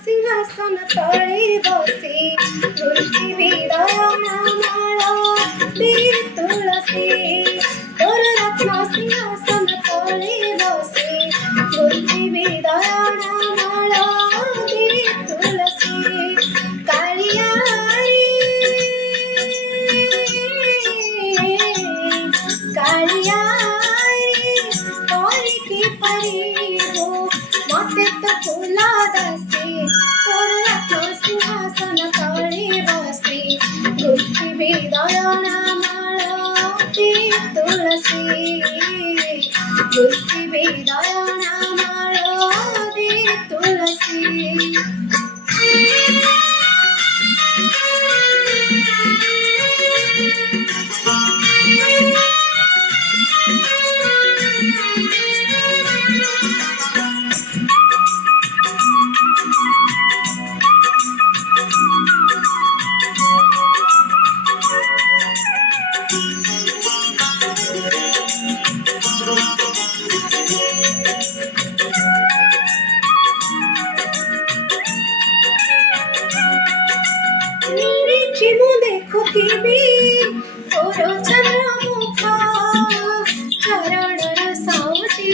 सिंहासन तळे बसे पृथ्वी दयानामाळा वीर तुळसी रत्न सिंहासन तळे बसे पृथ्वी दयानामाळा वीर तुळसी काळिया काळिया की परी हो मते तो फूला दसे सिंहासन तळे बसे पृथ्वी दयानामाळा वीर तुळसी पृथ्वी दयानामाळा वीर तुळसी देखो चंद्रमुख चरण रसावटी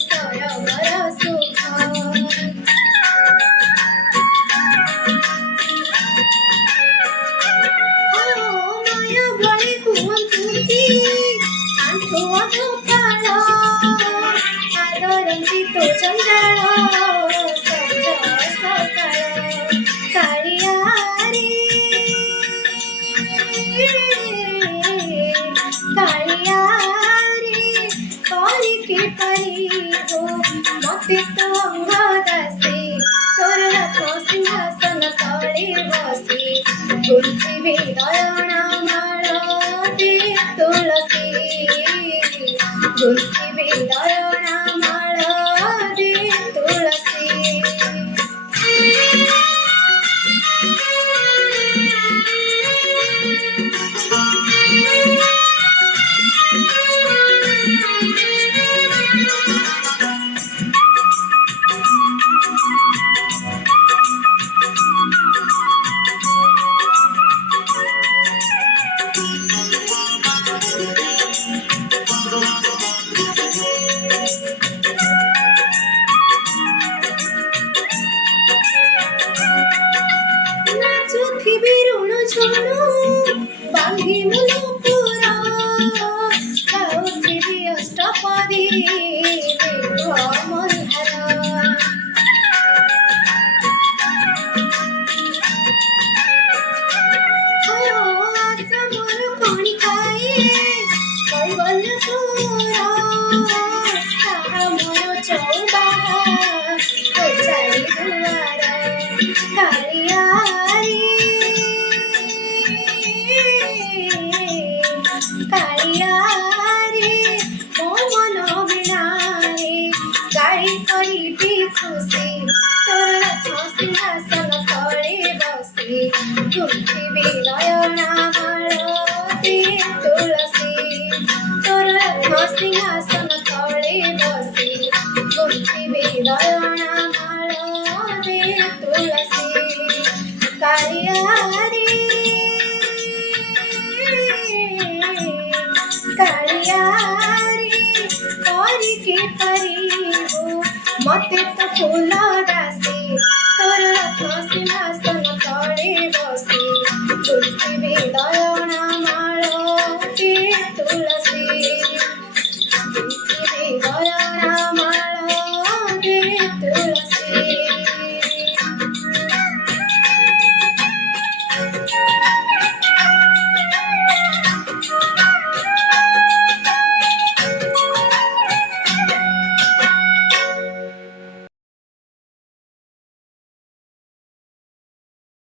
सरवर सुख माया बळी कुवंतुकी आंठुआ गोपाळ आदरंती तो चंद्राळ सजळ सकाळ काळिया काळिया रे की परी हो मते तो अंगदासे रत्न सिंहासन तळे बसे पृथ्वी दयानामाळा वीर तुळसी पृथ्वी दयानामाळा वीर तुळसी बांधी मुलो पुरा गावठी अष्टपदी मनहरा समोर कोणी काय कैवल्य पुरा समोर चौबा चारी दुवारा काळिया काळिया रे मो मन बिना रे गाई करी खुशी रत्न सिंहासन तळे बसे पृथ्वी दयानामाळा वीर तुळसी रत्न सिंहासन तळे बसे पृथ्वी दयानामाळा वीर तुळसी काळिया रे काळिया रे की परी हो मते तो फूला